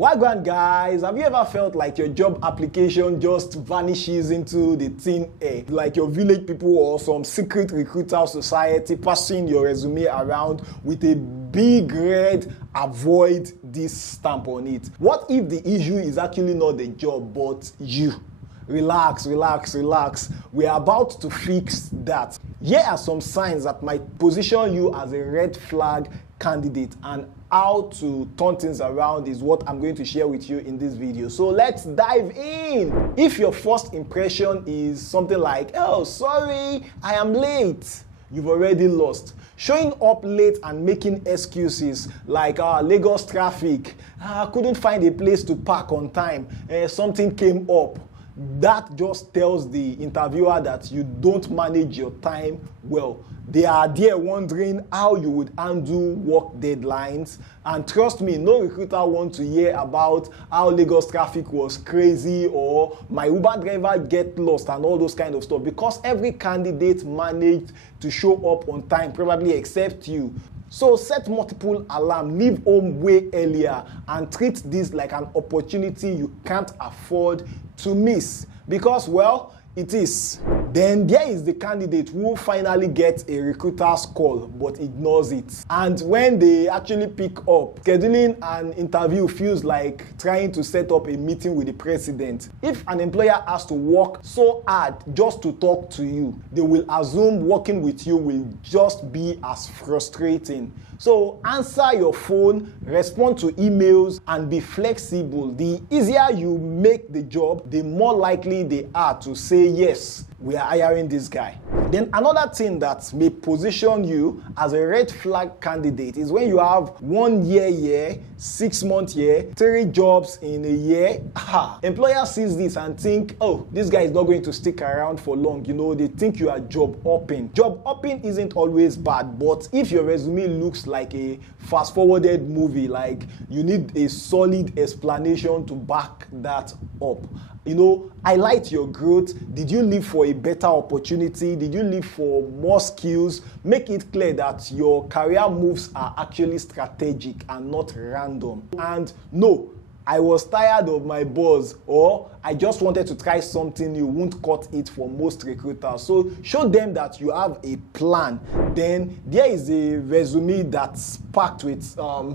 Wagwan guys, have you ever felt like your job application just vanishes into the thin air? Like your village people or some secret recruiter society passing your resume around with a big red avoid this stamp on it. What if the issue is actually not the job but you? Relax. We are about to fix that. Here are some signs that might position you as a red flag candidate, and how to turn things around is what I'm going to share with you in this video. So let's dive in. If your first impression is something like, oh, sorry, I am late, you've already lost. Showing up late and making excuses like Lagos traffic, I couldn't find a place to park on time, something came up. That just tells the interviewer that you don't manage your time well. They are there wondering how you would handle work deadlines. And trust me, no recruiter wants to hear about how Lagos traffic was crazy or my Uber driver get lost and all those kind of stuff, because every candidate managed to show up on time, probably except you. So set multiple alarms, leave home way earlier, and treat this like an opportunity you can't afford to miss. Because, well, it is. Then there is the candidate who finally gets a recruiter's call but ignores it. And when they actually pick up, scheduling an interview feels like trying to set up a meeting with the president. If an employer has to work so hard just to talk to you, they will assume working with you will just be as frustrating. So answer your phone, respond to emails, and be flexible. The easier you make the job, the more likely they are to say, yes, we are hiring this guy. Then another thing that may position you as a red flag candidate is when you have 1 year, 6 month year, 3 jobs in a year. Employer sees this and think, oh, this guy is not going to stick around for long. You know, they think you are job hopping. Job hopping isn't always bad, but if your resume looks like a fast forwarded movie, like you need a solid explanation to back that up. You know, highlight your growth. Did you leave for a better opportunity? Did you leave for more skills? Make it clear that your career moves are actually strategic and not random. And no, I was tired of my boss, or I just wanted to try something new, won't cut it for most recruiters. So show them that you have a plan. Then there is a resume that's packed with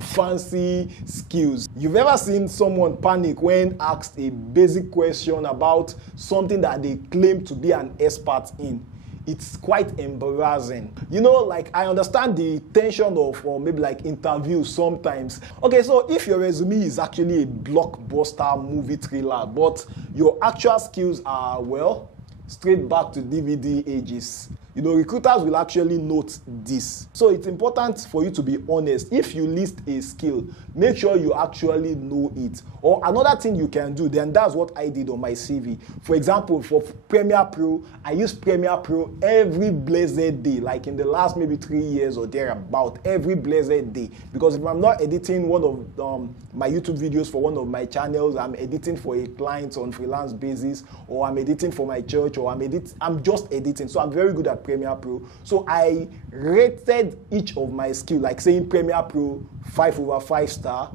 fancy skills. You've ever seen someone panic when asked a basic question about something that they claim to be an expert in? It's quite embarrassing. You know, like, I understand the tension of or maybe like interviews sometimes. Okay, so if your resume is actually a blockbuster movie thriller, but your actual skills are, well, straight back to DVD ages, you know, recruiters will actually note this. So it's important for you to be honest. If you list a skill, make sure you actually know it. Or another thing you can do, then that's what I did on my CV. For example, for Premiere Pro, I use Premiere Pro every blessed day, like in the last maybe 3 years or thereabout, every blessed day. Because if I'm not editing one of my YouTube videos for one of my channels, I'm editing for a client on freelance basis, or I'm editing for my church, or I'm just editing. So I'm very good at Premiere Pro. So I rated each of my skills, like saying Premiere Pro 5/5 star,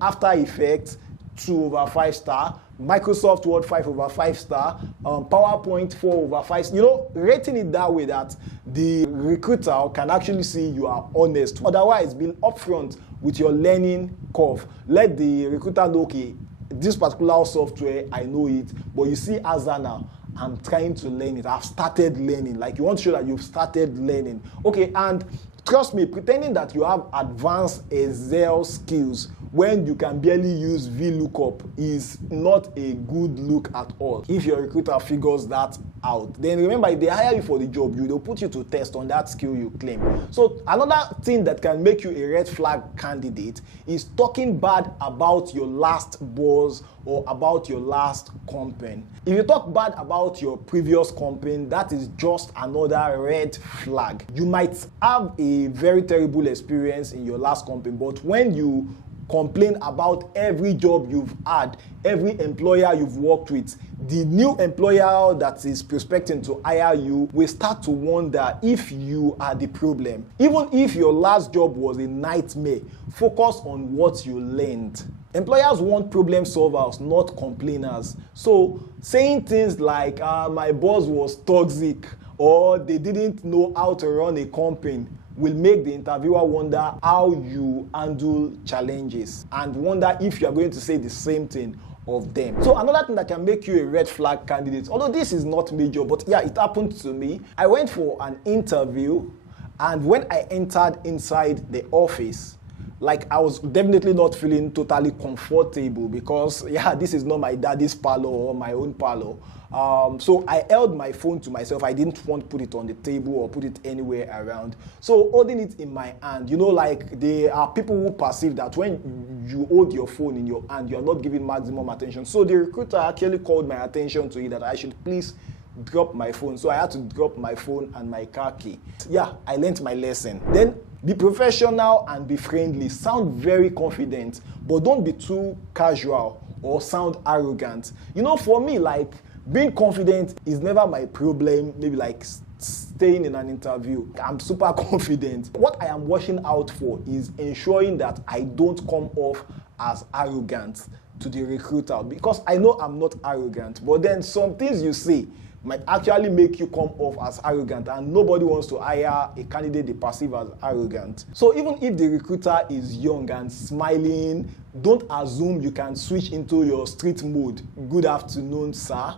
After Effects 2/5 star, Microsoft Word 5/5 star, PowerPoint 4/5. You know, rating it that way that the recruiter can actually see you are honest. Otherwise, be upfront with your learning curve. Let the recruiter know, okay, this particular software, I know it, but you see, Azana, I'm trying to learn it. I've started learning. Like, you want to show that you've started learning. Okay, and trust me, pretending that you have advanced Excel skills when you can barely use VLOOKUP is not a good look at all. If your recruiter figures that out, then remember, if they hire you for the job, they'll put you to test on that skill you claim. So another thing that can make you a red flag candidate is talking bad about your last boss or about your last company. If you talk bad about your previous company, that is just another red flag. You might have a very terrible experience in your last company, but when you complain about every job you've had, every employer you've worked with, the new employer that is prospecting to hire you will start to wonder if you are the problem. Even if your last job was a nightmare, focus on what you learned. Employers want problem solvers, not complainers. So saying things like, my boss was toxic, or they didn't know how to run a company, will make the interviewer wonder how you handle challenges and wonder if you are going to say the same thing of them. So another thing that can make you a red flag candidate, although this is not major, but yeah, it happened to me. I went for an interview, and when I entered inside the office, like I was definitely not feeling totally comfortable because yeah, this is not my daddy's parlor or my own parlor. So I held my phone to myself. I didn't want to put it on the table or put it anywhere around. So holding it in my hand, like there are people who perceive that when you hold your phone in your hand, you are not giving maximum attention. So the recruiter actually called my attention to it that I should please drop my phone. So I had to drop my phone and my car key. Yeah, I learned my lesson. Then be professional and be friendly. Sound very confident, but don't be too casual or sound arrogant. For me, like, being confident is never my problem. Maybe like staying in an interview, I'm super confident. What I am watching out for is ensuring that I don't come off as arrogant to the recruiter, because I know I'm not arrogant, but then some things you say might actually make you come off as arrogant, and nobody wants to hire a candidate they perceive as arrogant. So even if the recruiter is young and smiling, don't assume you can switch into your street mode. Good afternoon, sir.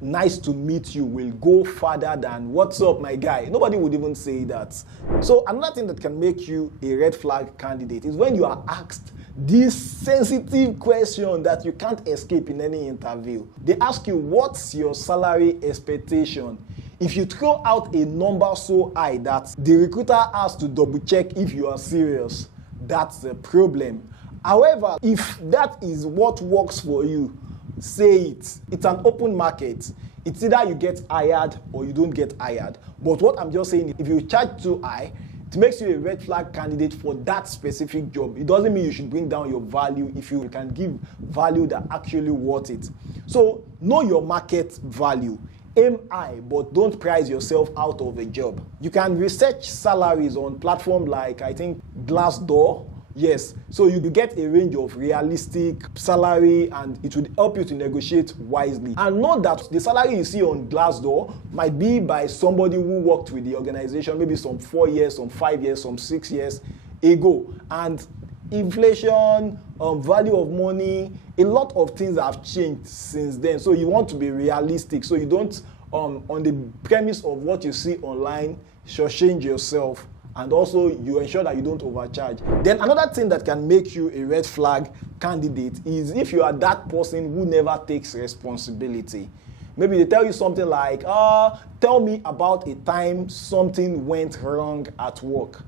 Nice to meet you will go further than what's up, my guy. Nobody would even say that. So another thing that can make you a red flag candidate is when you are asked this sensitive question that you can't escape in any interview. They ask you, what's your salary expectation? If you throw out a number so high that the recruiter has to double check if you are serious, that's a problem. However, if that is what works for you, say it. It's an open market. It's either you get hired or you don't get hired. But what I'm just saying, if you charge too high, it makes you a red flag candidate for that specific job. It doesn't mean you should bring down your value if you can give value that actually worth it. So know your market value. Aim high, but don't price yourself out of a job. You can research salaries on platforms like, I think, Glassdoor. Yes, so you get a range of realistic salary, and it would help you to negotiate wisely. And know that the salary you see on Glassdoor might be by somebody who worked with the organization maybe some 4 years, some 5 years, some 6 years ago. And inflation, value of money, a lot of things have changed since then. So you want to be realistic. So you don't, on the premise of what you see online, shortchange yourself. And also, you ensure that you don't overcharge. Then another thing that can make you a red flag candidate is if you are that person who never takes responsibility. Maybe they tell you something like, tell me about a time something went wrong at work.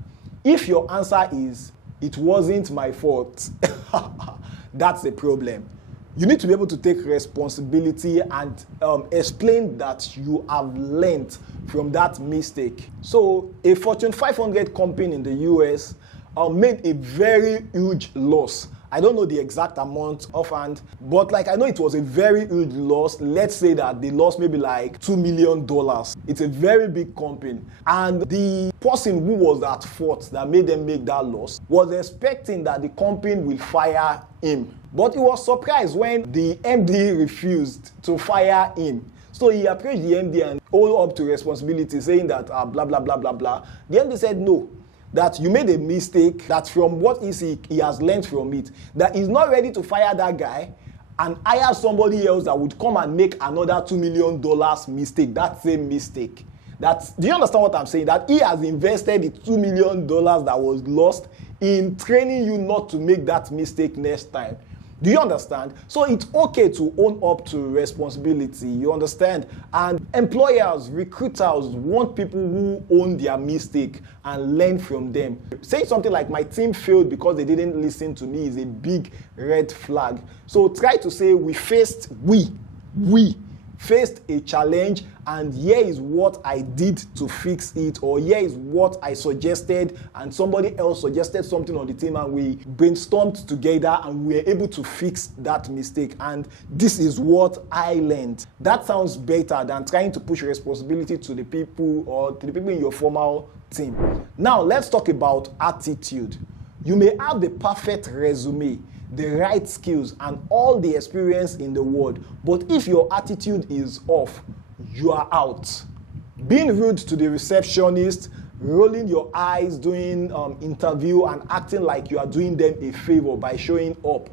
If your answer is, it wasn't my fault, that's a problem. You need to be able to take responsibility and explain that you have learned from that mistake. So a Fortune 500 company in the US made a very huge loss. I don't know the exact amount offhand, but I know it was a very huge loss. Let's say that they lost maybe like $2 million. It's a very big company. And the person who was at fault that made them make that loss was expecting that the company will fire him. But he was surprised when the MD refused to fire him. So he approached the MD and hold up to responsibility, saying that blah, blah, blah, blah, blah. The MD said no, that you made a mistake, that from what he has learned from it, that he's not ready to fire that guy and hire somebody else that would come and make another $2 million mistake, that same mistake. Do you understand what I'm saying? That he has invested the $2 million that was lost in training you not to make that mistake next time. Do you understand? So it's okay to own up to responsibility, you understand? And employers, recruiters want people who own their mistake and learn from them. Saying something like, my team failed because they didn't listen to me, is a big red flag. So try to say, we faced a challenge, and here is what I did to fix it, or here is what I suggested, and somebody else suggested something on the team, and we brainstormed together and we were able to fix that mistake, and this is what I learned. That sounds better than trying to push responsibility to the people or to the people in your formal team. Now let's talk about attitude. You may have the perfect resume, the right skills, and all the experience in the world. But if your attitude is off, you are out. Being rude to the receptionist, rolling your eyes during interview, and acting like you are doing them a favor by showing up,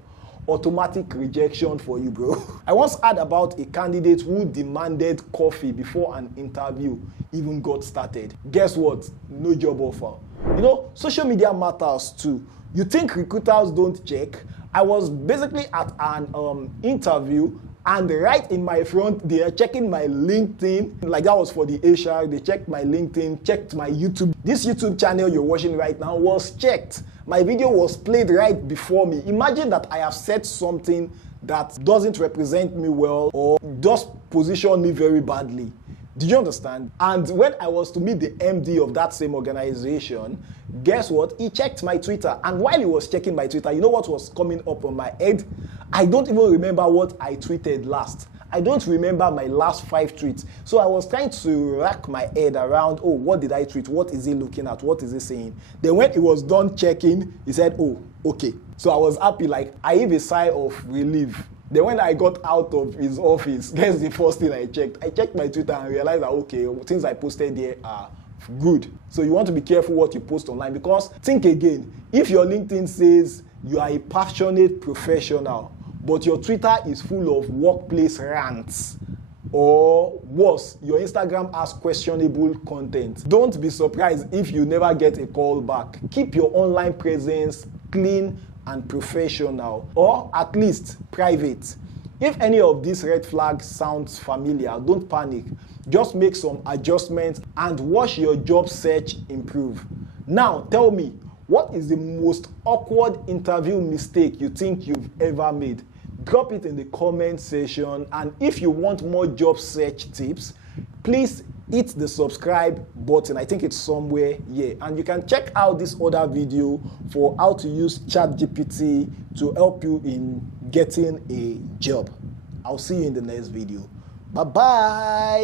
automatic rejection for you, bro. I once heard about a candidate who demanded coffee before an interview even got started. Guess what? No job offer. You know, social media matters too. You think recruiters don't check? I was basically at an interview, and right in my front, they are checking my LinkedIn. Like, that was for the HR. They checked my LinkedIn, checked my YouTube. This YouTube channel you're watching right now was checked. My video was played right before me. Imagine that I have said something that doesn't represent me well or just position me very badly. Did you understand? And when I was to meet the MD of that same organization, guess what? He checked my Twitter. And while he was checking my Twitter, you know what was coming up on my head? I don't even remember what I tweeted last. I don't remember my last 5 tweets. So I was trying to rack my head around, oh, what did I tweet? What is he looking at? What is he saying? Then when he was done checking, he said, oh, okay. So I was happy, like, I heaved a sigh of relief. Then when I got out of his office, guess the first thing I checked? I checked my Twitter and realized that, okay, things I posted there are good. So you want to be careful what you post online, because think again, if your LinkedIn says you are a passionate professional, but your Twitter is full of workplace rants, or worse, your Instagram has questionable content, don't be surprised if you never get a call back. Keep your online presence clean and professional, or at least private. If any of these red flags sounds familiar, don't panic. Just make some adjustments and watch your job search improve. Now, tell me, what is the most awkward interview mistake you think you've ever made? Drop it in the comment section, and if you want more job search tips, please hit the subscribe button. I think it's somewhere here. And you can check out this other video for how to use ChatGPT to help you in getting a job. I'll see you in the next video. Bye-bye.